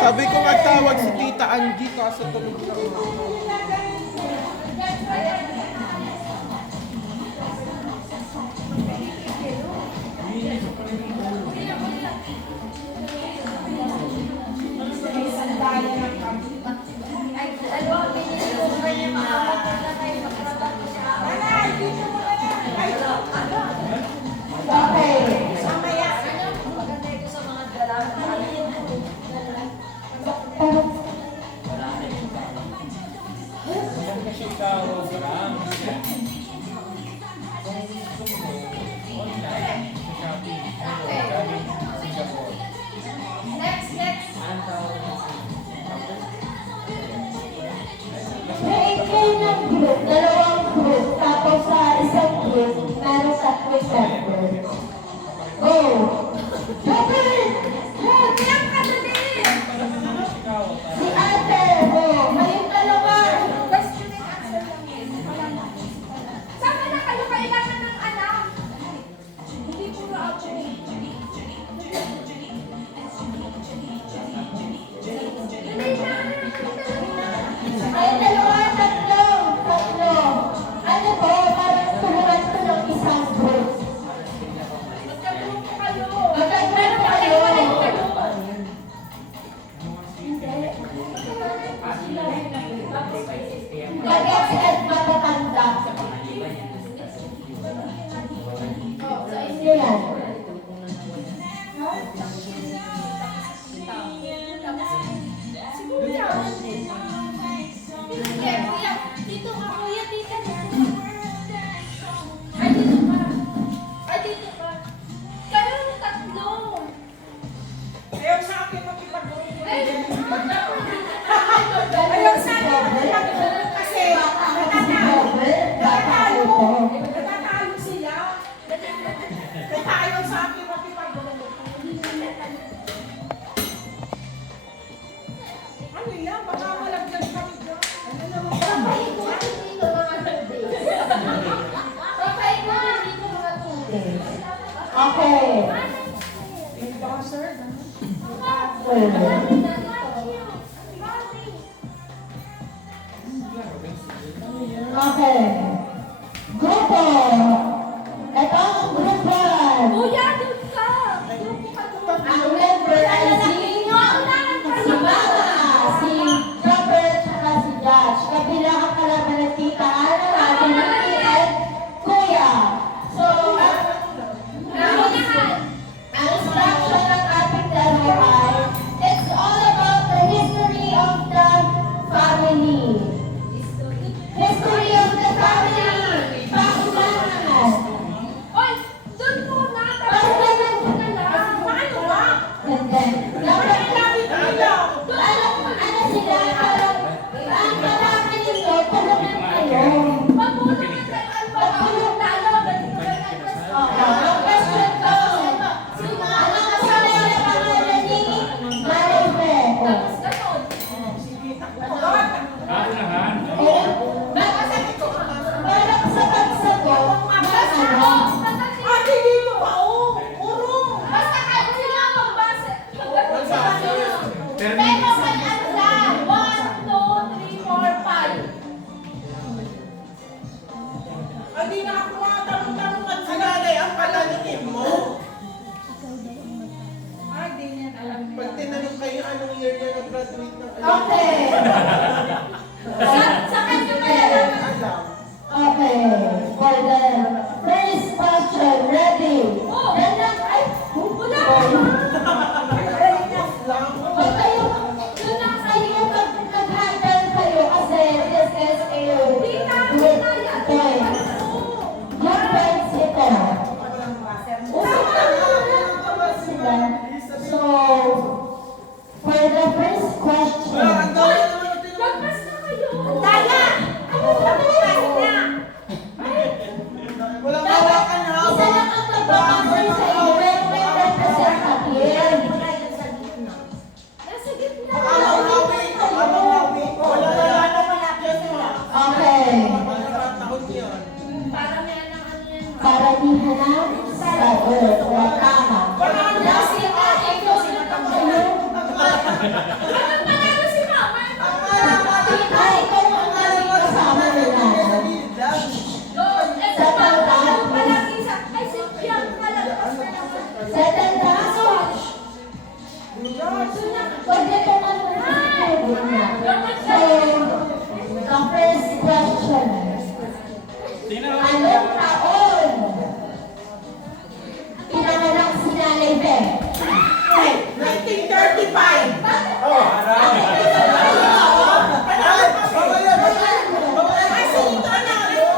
Sabi ko magtawag si Tita Angie kaso tulog na ako. Dalawang group, tapos sa isang group, meron sa presenter. Go! Jobber! Go! Tiyak ka dali! Si ate, go! Kayong dalawa! Question and answer lang yun. Sama na kayo, kailangan ng anak! Hindi po na ako. Kayong dalawa, tatlo! Ano po, parang tulungan ko ng isang group. Magkagrupo kayo. Magkagrupo kayo. Bagets at matatanda. Sa inyo yan. Siguro yan. Kuya, dito ka kuya, tita na. Ay, dito ka. Ay, dito ka. Kayo yung tatlo. Ayaw sa akin makipag-uwi. Ayaw sa akin makipag-uwi Kasi natatalo sila. Kaya ayaw sa akin makipag-uwi. Ano yan? Baka malagyan kami dyan. Ano naman? Papaikutin dito mga 2 days. Papaikutin dito mga 2 days. Okay. Buzzer? Okay. Grupo. Ito ang grupo. Kuya, dito ka! Grupo ka doon. Ang member ay si Mama, si Robert, at si Josh. Kabilang ang kalaban ng Tita Ana, Ate Nikki, at Kuya. So, ang instruction ng ating demo ay, it's all about the history of the family. History of the family. Pakumahan. Oy, doon po na! Pakumahan. Paano ba? And then, dapat Ayaw! ano sila, ang marami nito, tulungan kayo. Pagpulungan kayo ang pagpulong lalo. Ang question ko, ano kasama yung pangalan ni Marife? Tapos ganon. Para sa pagsagot, ano? Ate, dito pa, oh! Urong! Basta kayo sila magbasa. Pero may ano lang, 1, 2, 3, 4, 5. Hindi na ako makatanong-tanong at si nanay ang palalingin mo. Di niyan alam niya. Pag tinanong kayo anong year niya nag-graduate ng Okay. Sa kanya malalaman. alam. Okay, for the first question, ready? Oh. Ay, Wala Huwag kayo, doon na kayo mag-handle kayo kasi this is a group point. Group points ito. Usap na sila. So, for the first question, tama. Panalo si Ate. Anong panalo si Mama? Tita, ikaw ang naging kasama nila. Lord, eto pa. Ano palagi sa... Ay, si Piang palagpas na naman. Settle down. Pwede ko manunod niya. So, the first question. Anong taon pinanganak si Nanay Beth? 1935. Ay, si Ito Analo.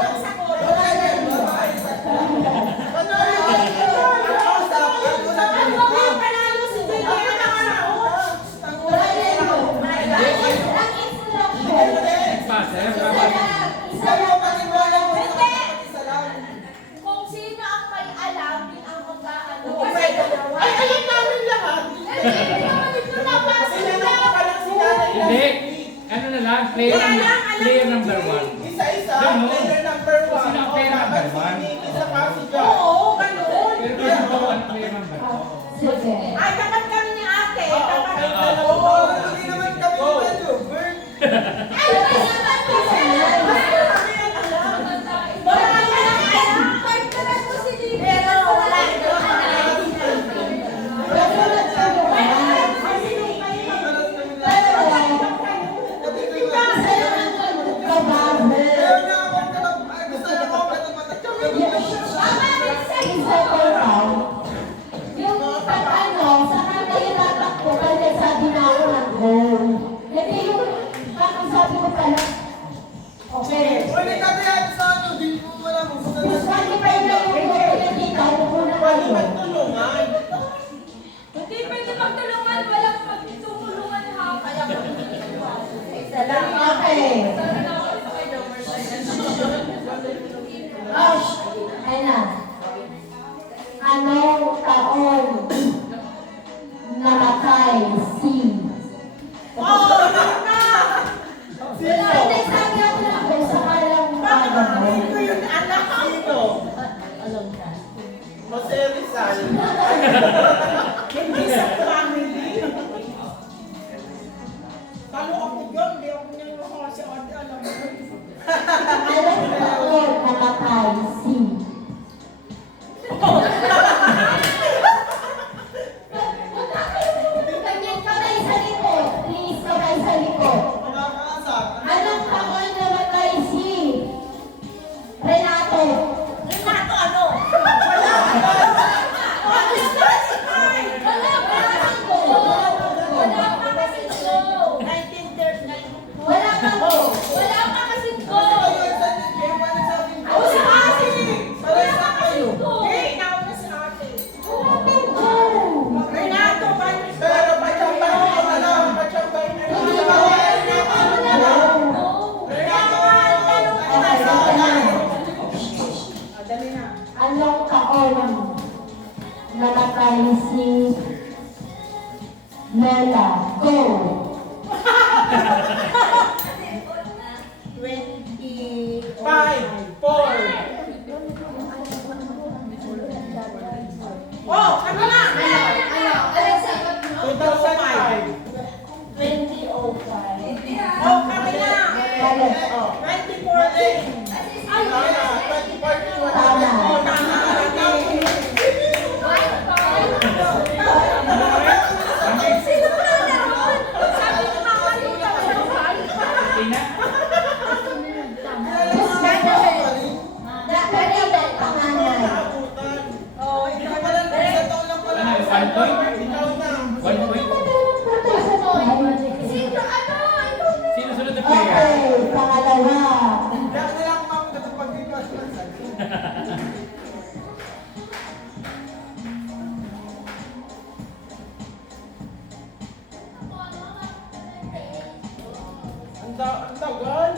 Panalo si J.J. Analo. Kung sino ang may alam, yun ang mag-aano. Ay, alam namin lahat. Hindi naman ito nabasa Sinanap nila. ko pa lang si Nanay. Hindi. Ano na lang? Player number 1. Isa-isa, Ganun. player number 1. Sino ang player number one? Isa pa si John. Oo, ganun. Pero ito ang player number 2. Sige. Ay, dapat kami ni ate. Dapat Ay, dalawa. Hindi naman kami Ay, may naman kasi. Wala ka lang alam. Pagkaras ko si Didi. Pero wala ito. Kasunod ka mo ba? Pero, sa'yo ang magkabago. Isa ko raw, yung pag-ano, saka nahirapan ko kasi sabi na ako ng goal. Hindi yung kakasabi ko pala. Okay. Sabi pa yun yung goal na dito, muna Pwede kayo. magtulungan. Hindi pwede magtulungan. Walang magtutulungan ha. Kaya kami isa lang. Okay. Sabi na ako ito kay Domer. Osh, ayun na. Anong taon namatay si... Hindi, sabi ako lang kung saka lang ano mo. Sino yun? Anak sino? Jose Rizal. Hindi sa family. Talo ako yun. Hindi ako niya kasi ate alam mo. Anong taon namatay si... Kamay sa likod. Please, kamay sa likod. Anong taon namatay si... Renato? Renato ano? Wala. Wala pa kasi go. 1939. Wala kang go. Wala pa kasi go. Wala pa kasi go. Hey, nauna si ate. Wala kang go. Renato, pero pachambay mo na lang. Pachambay na lang. Hindi ba wala na ako na lang? Renato, Okay, ito na. dali na. Anong taon namatay si Lola? Go! 5, 4. Oh, ano na? 2005. 2005. Oh, kami na. Balik. 2014. Tama, 2014. Tama. Oh, tama. Sino pa na naroon? Sabi ni Mama yung tawag. Tina? Kanina, panganay. Oh, ikaw na lang. Sa taon lang pala. Ano, 1 point? Ikaw na. 1 point? Sino ano? Ikaw na. Sino sunod na player? Okay, pangalawa. Lahat na lang ako kapag dito. Ang tagal.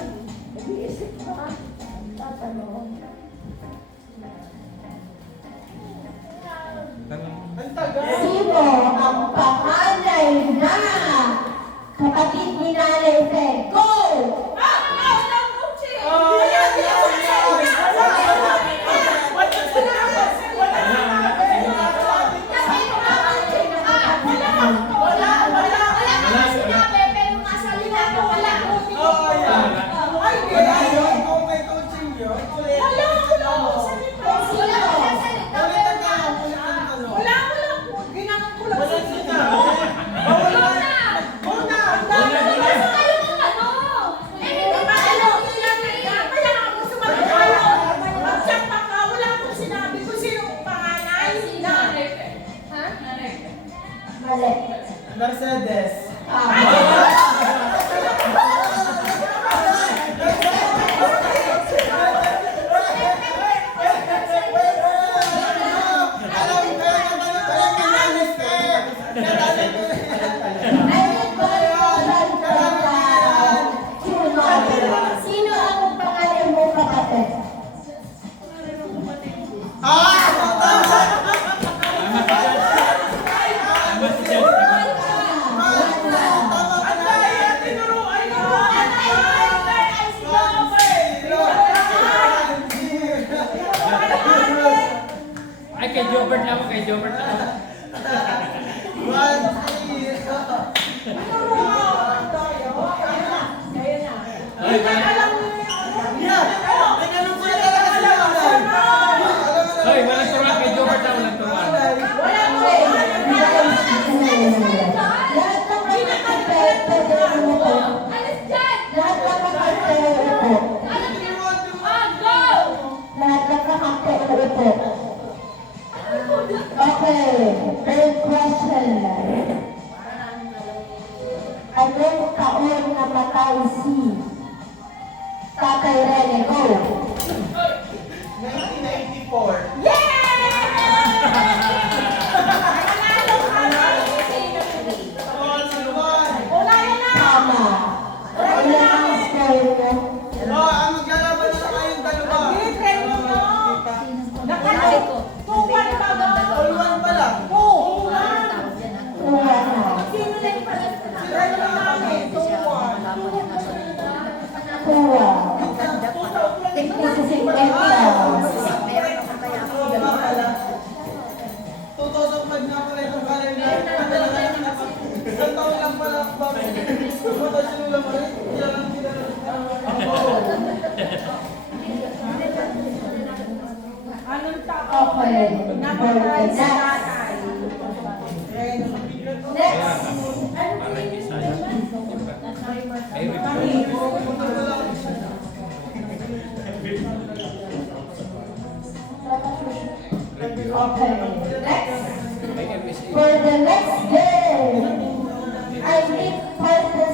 Ang tagal. Sino ang panganay na kapatid ni Nanay Fe? Go! Oh, yan, yan, yan. Wala. Wala. Wala. Mali. Mercedes. Sino ang pangalan mo kapatid? Tama si Jess. Ay, kay Jobert lang ako, kay Jobert lang ako. Ay, Hoy, walang turuan kay Jobert lang, walang turuan. Lahat ng kapatid, pwede umupo. Alis dyan! Lahat ng kapatid, umupo. Alis dyan! Go! Lahat ng kapatid, umupo. Okay, third question. Anong taon namatay si Tatay Rene? Go! 1994. Tama. Ilan ang score mo? Maglalaban na kayong dalawa. Tuwan pa ba? All one pa lang. Tuwan! Kuha na. Sino lang pala? Sila na namin. Kuha. Tignan si Kwenta. 2005 nga pala itong calendar. Isang taon lang pala ang bago. Pumunta sila lang ulit. Sila lang sila. Anong tao? Okay. Namatay Next. sa tatay. Next. Para hindi sayang. Ay, Okay. Next. May MSA. For the next game, I need partner